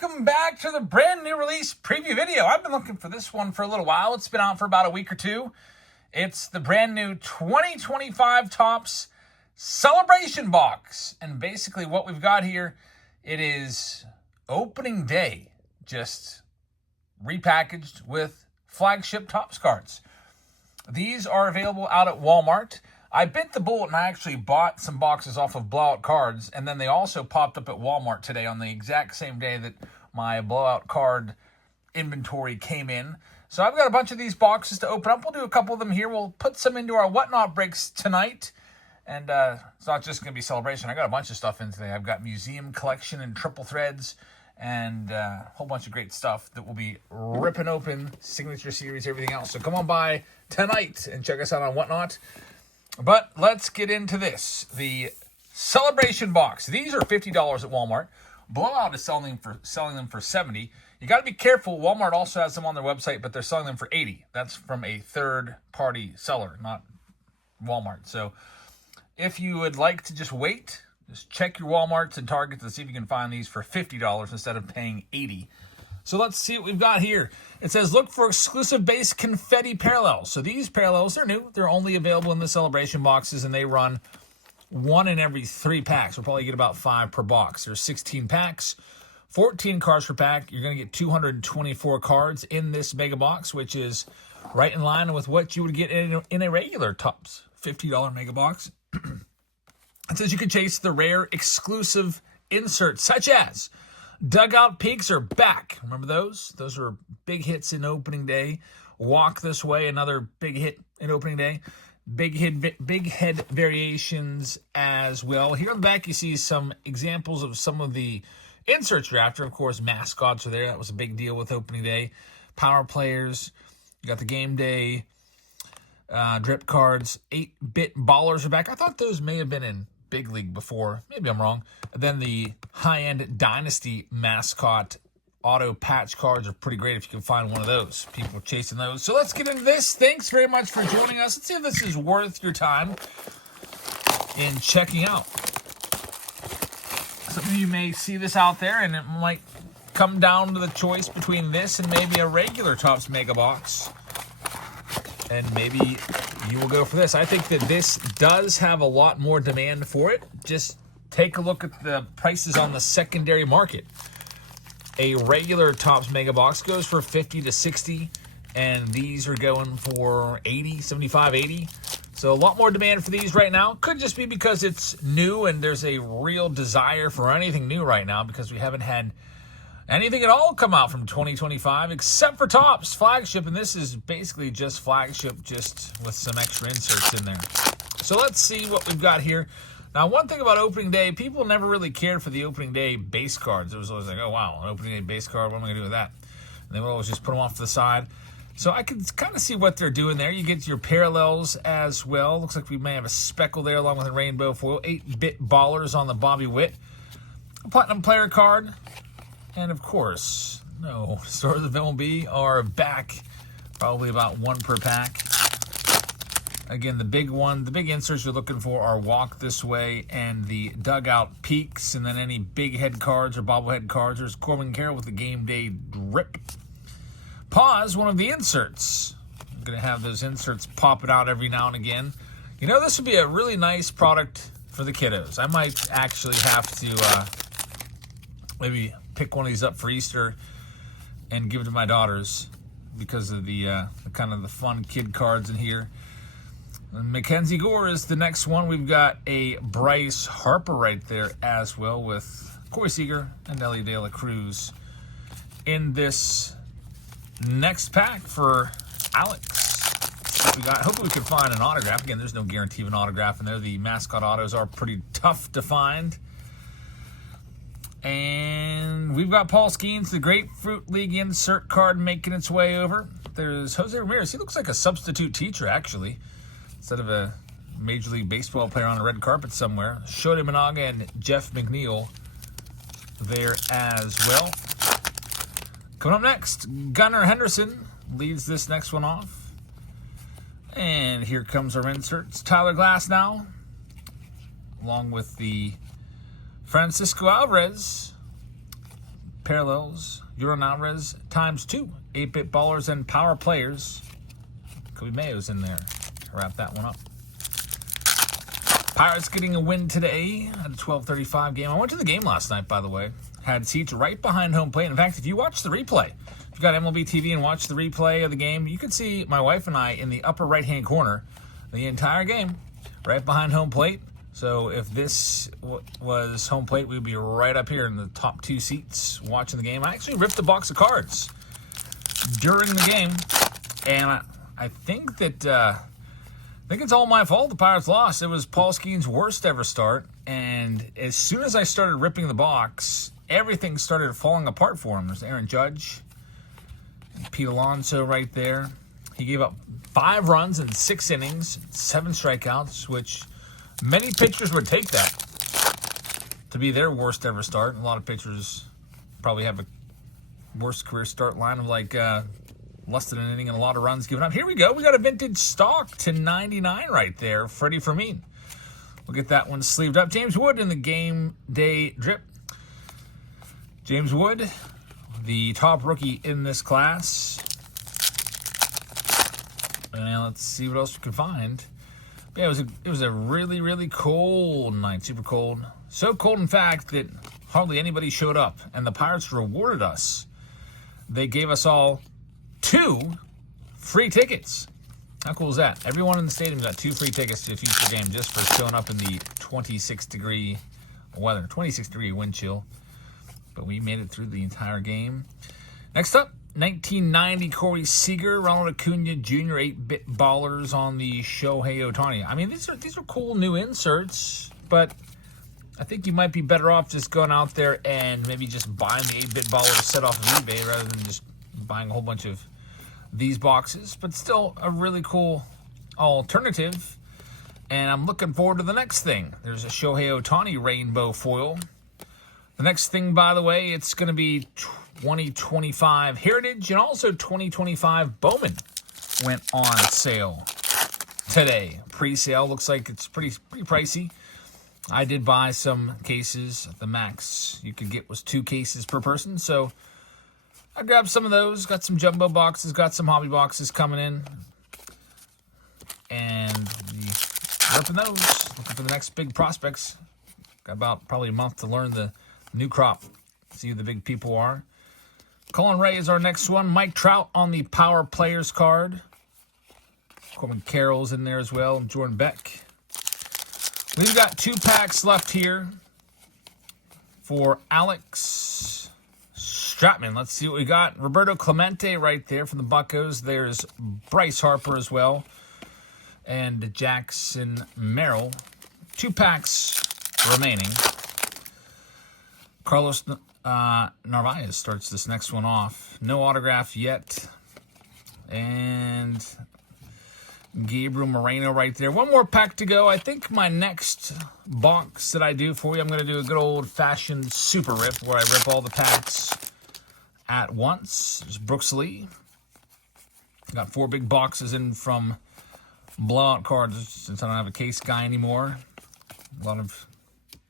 welcome back to the brand new release preview video. I've been looking for this one for a little while. It's been out for about a week or two. It's the brand new 2025 Topps Celebration Box. And basically what we've got here, it is opening day, just repackaged with flagship Topps cards. These are available out at Walmart. I bit the bullet and I actually bought some boxes off of Blowout Cards, and then they also popped up at Walmart today on the exact same day that my Blowout Card inventory came in. So I've got a bunch of these boxes to open up. We'll do a couple of them here. We'll put some into our Whatnot breaks tonight. And it's not just going to be celebration. I got a bunch of stuff in today. I've got museum collection and triple threads and a whole bunch of great stuff that we'll be ripping open, signature series, everything else. So come on by tonight and check us out on Whatnot. But let's get into this. The Celebration Box. These are $50 at Walmart. Blowout is selling them for $70. You got to be careful. Walmart also has them on their website, but they're selling them for $80. That's from a third-party seller, not Walmart. So if you would like to just wait, just check your Walmarts and Targets to see if you can find these for $50 instead of paying $80. So let's see what we've got here. It says, look for exclusive base confetti parallels. So these parallels, they're new. They're only available in the celebration boxes, and they run 1 in every 3 packs. We'll probably get about 5 per box. There's 16 packs, 14 cards per pack. You're going to get 224 cards in this mega box, which is right in line with what you would get in a regular Topps $50 mega box. It says you can chase the rare exclusive inserts, such as Dugout Peaks are back. Remember those? Those were big hits in opening day. Walk This Way, another big hit in opening day. Big head variations as well. Here on the back, you see some examples of some of the inserts you're after. Of course, mascots are there. That was a big deal with opening day. Power players. You got the game day drip cards. 8-bit ballers are back. I thought those may have been in Big League before. Maybe I'm wrong. And then the high-end Dynasty mascot auto patch cards are pretty great if you can find one of those. People are chasing those. So let's get into this. Thanks very much for joining us. Let's see if this is worth your time in checking out. Some of you may see this out there, and it might come down to the choice between this and maybe a regular Topps Mega Box. And maybe you will go for this. I think that this does have a lot more demand for it. Just take a look at the prices on the secondary market. A regular Topps Mega Box goes for $50 to $60, and these are going for $80, $75, $80. So a lot more demand for these right now. Could just be because it's new and there's a real desire for anything new right now because we haven't had anything at all come out from 2025 except for Topps Flagship, and this is basically just Flagship, just with some extra inserts in there. So let's see what we've got here. Now, one thing about opening day, people never really cared for the opening day base cards. It was always like, oh, wow, an opening day base card, what am I going to do with that? And they would always just put them off to the side. So I can kind of see what they're doing there. You get your parallels as well. Looks like we may have a speckle there along with a rainbow foil. 8-bit ballers on the Bobby Witt. A platinum player card. And, of course, no, Stars of MLB are back. Probably about 1 per pack. Again, the big inserts you're looking for are Walk This Way and the Dugout Peaks. And then any big head cards or bobblehead cards. There's Corbin Carroll with the Game Day Drip. Pause, one of the inserts. I'm going to have those inserts popping out every now and again. You know, this would be a really nice product for the kiddos. I might actually have to maybe pick one of these up for Easter and give it to my daughters because of the kind of the fun kid cards in here. And Mackenzie Gore is the next one. We've got a Bryce Harper right there as well with Corey Seager and Ellie De La Cruz in this next pack for Alex. Hopefully we can find an autograph. Again, there's no guarantee of an autograph in there. The mascot autos are pretty tough to find. And we've got Paul Skeens, the Grapefruit League insert card making its way over. There's Jose Ramirez. He looks like a substitute teacher, actually, instead of a Major League Baseball player on the red carpet somewhere. Shota Managa and Jeff McNeil there as well. Coming up next, Gunnar Henderson leads this next one off. And here comes our inserts. Tyler Glass now, along with the Francisco Alvarez Parallels, Euron Alvarez times 2. 8-bit ballers and power players. Kobe Mayo's in there to wrap that one up. Pirates getting a win today at a 12:35 game. I went to the game last night, by the way. Had seats right behind home plate. In fact, if you watch the replay, if you got MLB TV and watch the replay of the game, you could see my wife and I in the upper right-hand corner the entire game, right behind home plate. So if this was home plate, we'd be right up here in the top 2 seats watching the game. I actually ripped a box of cards during the game, and I think that I think it's all my fault the Pirates lost. It was Paul Skeens' worst ever start, and as soon as I started ripping the box, everything started falling apart for him. There's Aaron Judge, Pete Alonso right there. He gave up 5 runs in 6 innings, 7 strikeouts, which many pitchers would take that to be their worst ever start. A lot of pitchers probably have a worst career start line of like less than an inning and a lot of runs given up. Here we go. We got a vintage stock to 99 right there. Freddie Fermin. We'll get that one sleeved up. James Wood in the game day drip. James Wood, the top rookie in this class. And let's see what else we can find. Yeah, it was a really, really cold night. Super cold. So cold, in fact, that hardly anybody showed up. And the Pirates rewarded us. They gave us all 2 free tickets. How cool is that? Everyone in the stadium got 2 free tickets to a future game just for showing up in the 26-degree weather, 26-degree wind chill. But we made it through the entire game. Next up, 1990 Corey Seager, Ronald Acuna Jr. 8-bit ballers on the Shohei Ohtani. I mean, these are cool new inserts, but I think you might be better off just going out there and maybe just buying the 8-bit baller set off of eBay rather than just buying a whole bunch of these boxes. But still a really cool alternative. And I'm looking forward to the next thing. There's a Shohei Ohtani rainbow foil. The next thing, by the way, it's going to be 2025 Heritage and also 2025 Bowman went on sale today. Pre-sale. Looks like it's pretty pricey. I did buy some cases. The max you could get was 2 cases per person. So I grabbed some of those. Got some jumbo boxes. Got some hobby boxes coming in. And ripping those. Looking for the next big prospects. Got about probably a month to learn the new crop. See who the big people are. Colin Ray is our next one. Mike Trout on the Power Players card. Corbin Carroll's in there as well. And Jordan Beck. We've got 2 packs left here for Alex Stratman. Let's see what we got. Roberto Clemente right there from the Buccos. There's Bryce Harper as well. And Jackson Merrill. 2 packs remaining. Carlos Narvaez starts this next one off. No autograph yet. And Gabriel Moreno right there. 1 more pack to go. I think my next box that I do for you, I'm going to do a good old-fashioned super rip where I rip all the packs at once. There's Brooks Lee. Got 4 big boxes in from blowout cards since I don't have a case guy anymore. A lot of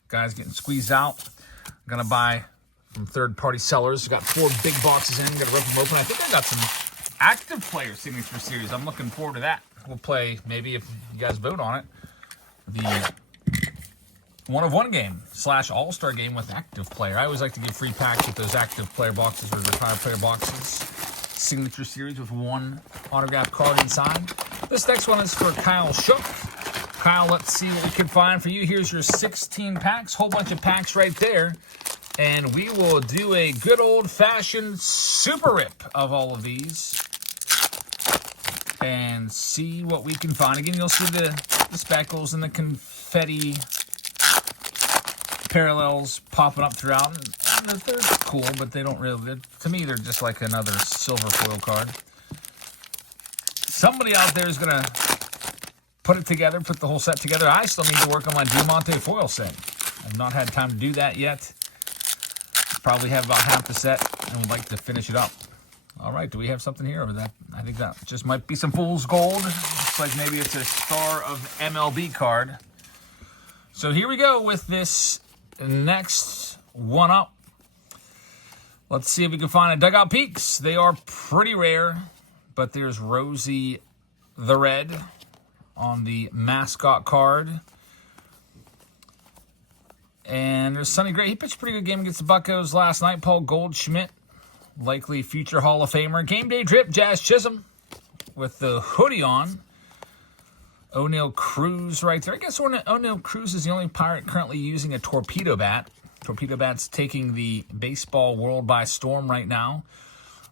guys getting squeezed out. I'm going to buy from third-party sellers. Got 4 big boxes in. Got to rip them open. I think I got some active player signature series. I'm looking forward to that. We'll play, maybe if you guys vote on it, the 1-of-1 game / all-star game with active player. I always like to give free packs with those active player boxes or the power player boxes. Signature series with 1 autographed card inside. This next one is for Kyle Shook. Kyle, let's see what we can find for you. Here's your 16 packs. Whole bunch of packs right there. And we will do a good old-fashioned super rip of all of these. And see what we can find. Again, you'll see the speckles and the confetti parallels popping up throughout. And they're cool, but they don't really... To me, they're just like another silver foil card. Somebody out there is going to put it together, put the whole set together. I still need to work on my Diamante foil set. I've not had time to do that yet. Probably have about half the set and would like to finish it up. All right, do we have something here? Or that? I think that just might be some fool's gold. Looks like maybe it's a Star of MLB card. So here we go with this next one up. Let's see if we can find a Dugout Peaks. They are pretty rare, but there's Rosie the Red on the mascot card. And there's Sonny Gray. He pitched a pretty good game against the Buccos last night. Paul Goldschmidt, likely future Hall of Famer. Game day drip, Jazz Chisholm with the hoodie on. O'Neill Cruz right there. I guess O'Neill Cruz is the only Pirate currently using a torpedo bat. Torpedo bat's taking the baseball world by storm right now.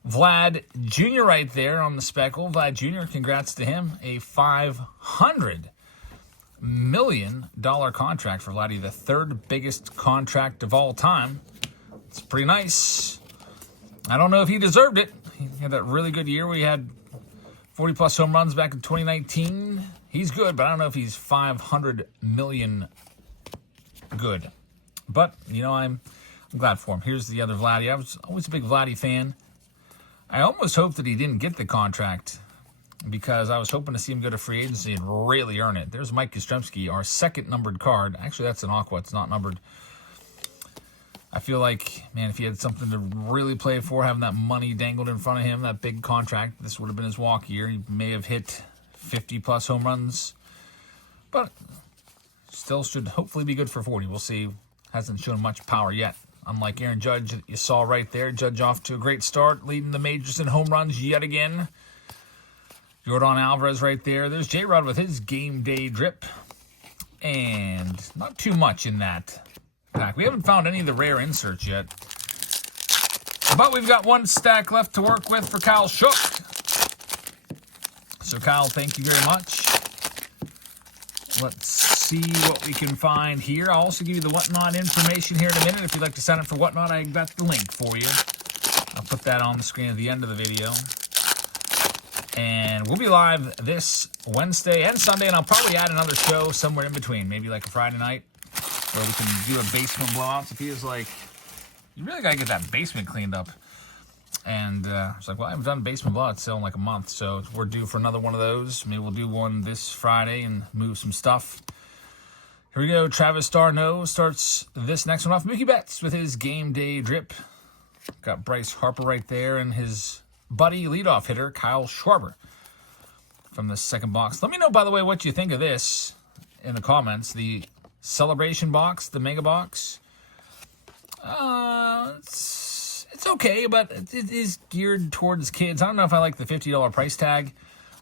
Vlad Jr. right there on the speckle. Vlad Jr., congrats to him. A $500 million contract for Vladdy, the third biggest contract of all time. It's pretty nice. I don't know if he deserved it. He had that really good year where he had 40-plus home runs back in 2019. He's good, but I don't know if he's $500 million good. But, you know, I'm glad for him. Here's the other Vladdy. I was always a big Vladdy fan. I almost hoped that he didn't get the contract because I was hoping to see him go to free agency and really earn it. There's Mike Yastrzemski, our second numbered card. Actually, that's an Aqua. It's not numbered. I feel like, man, if he had something to really play for, having that money dangled in front of him, that big contract, this would have been his walk year. He may have hit 50-plus home runs, but still should hopefully be good for 40. We'll see. Hasn't shown much power yet. Unlike Aaron Judge that you saw right there. Judge off to a great start, leading the majors in home runs yet again. Jordan Alvarez right there. There's J-Rod with his game day drip. And not too much in that pack. We haven't found any of the rare inserts yet. But we've got one stack left to work with for Kyle Shook. So, Kyle, thank you very much. Let's see what we can find here. I'll also give you the Whatnot information here in a minute. If you'd like to sign up for Whatnot, I got the link for you. I'll put that on the screen at the end of the video. And we'll be live this Wednesday and Sunday, and I'll probably add another show somewhere in between, maybe like a Friday night, where we can do a basement blowout. So feels like you really got to get that basement cleaned up. And I was like, well, I haven't done basement blowout sale in like a month, so we're due for another one of those. Maybe we'll do one this Friday and move some stuff. Here we go. Travis Darno starts this next one off. Mookie Betts with his game day drip. Got Bryce Harper right there and his buddy leadoff hitter, Kyle Schwarber, from the second box. Let me know, by the way, what you think of this in the comments. The celebration box, the mega box. It's okay, but it is geared towards kids. I don't know if I like the $50 price tag.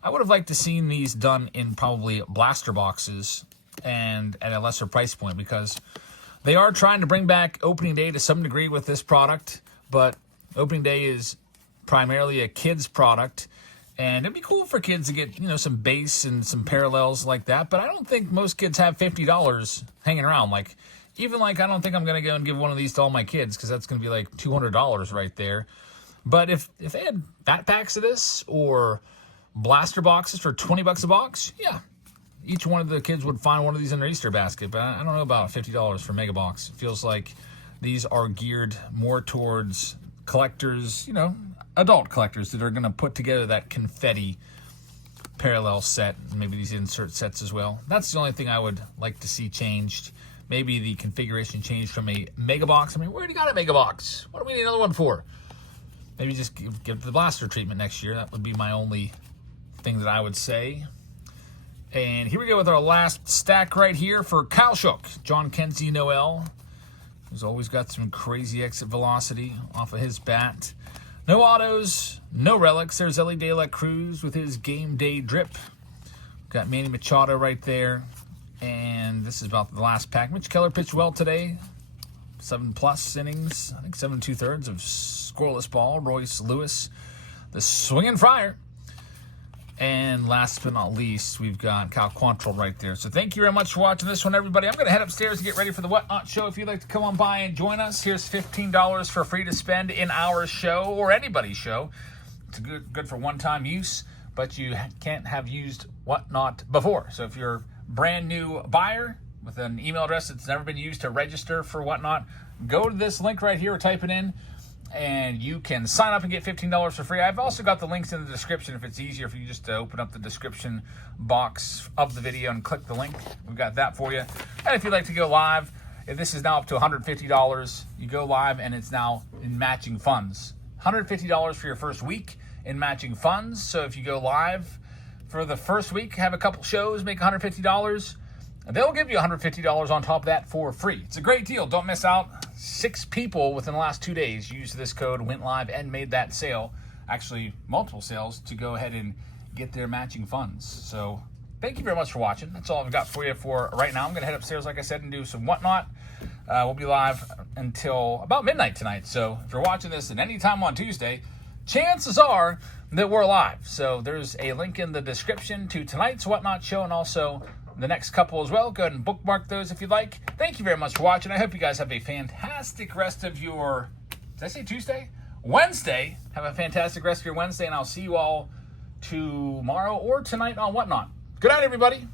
I would have liked to seen these done in probably blaster boxes and at a lesser price point, because they are trying to bring back opening day to some degree with this product, but opening day is primarily a kid's product, and it'd be cool for kids to get, you know, some base and some parallels like that, but I don't think most kids have $50 hanging around. Like, even like, I don't think I'm going to go and give one of these to all my kids, because that's going to be like $200 right there. But if they had backpacks of this or blaster boxes for $20 a box, yeah, each one of the kids would find one of these in their Easter basket. But I don't know about $50 for mega box. It feels like these are geared more towards collectors, you know, adult collectors that are going to put together that confetti parallel set, maybe these insert sets as well. That's the only thing I would like to see changed. Maybe the configuration changed from a mega box. I mean, we already got a mega box. What do we need another one for? Maybe just give the blaster treatment next year. That would be my only thing that I would say. And here we go with our last stack right here for Kyle Shook. John Kenzie Noel, who's always got some crazy exit velocity off of his bat. No autos, no relics. There's Ellie De La Cruz with his game day drip. Got Manny Machado right there. And this is about the last pack. Mitch Keller pitched well today. 7+ innings. I think 7 2/3 of scoreless ball. Royce Lewis, the swinging friar. And last but not least, we've got Kyle Quantrill right there. So thank you very much for watching this one, everybody. I'm going to head upstairs to get ready for the Whatnot show. If you'd like to come on by and join us, here's $15 for free to spend in our show or anybody's show. It's good for one-time use, but you can't have used Whatnot before. So if you're a brand new buyer with an email address that's never been used to register for Whatnot, go to this link right here or type it in, and you can sign up and get $15 for free. I've also got the links in the description if it's easier for you just to open up the description box of the video and click the link. We've got that for you. And if you'd like to go live This is now up to $150. You go live, and it's now in matching funds. $150 for your first week in matching funds. So if you go live for the first week, have a couple shows, make $150, they'll give you $150 on top of that for free. It's a great deal. Don't miss out. 6 people within the last 2 days used this code, went live, and made that sale. Actually, multiple sales to go ahead and get their matching funds. So thank you very much for watching. That's all I've got for you for right now. I'm going to head upstairs, like I said, and do some whatnot. We'll be live until about midnight tonight. So if you're watching this at any time on Tuesday, chances are that we're live. So there's a link in the description to tonight's Whatnot show and also the next couple as well. Go ahead and bookmark those if you'd like. Thank you very much for watching. I hope you guys have a fantastic rest of your, did I say Tuesday? Wednesday. Have a fantastic rest of your Wednesday, and I'll see you all tomorrow or tonight on Whatnot. Good night, everybody.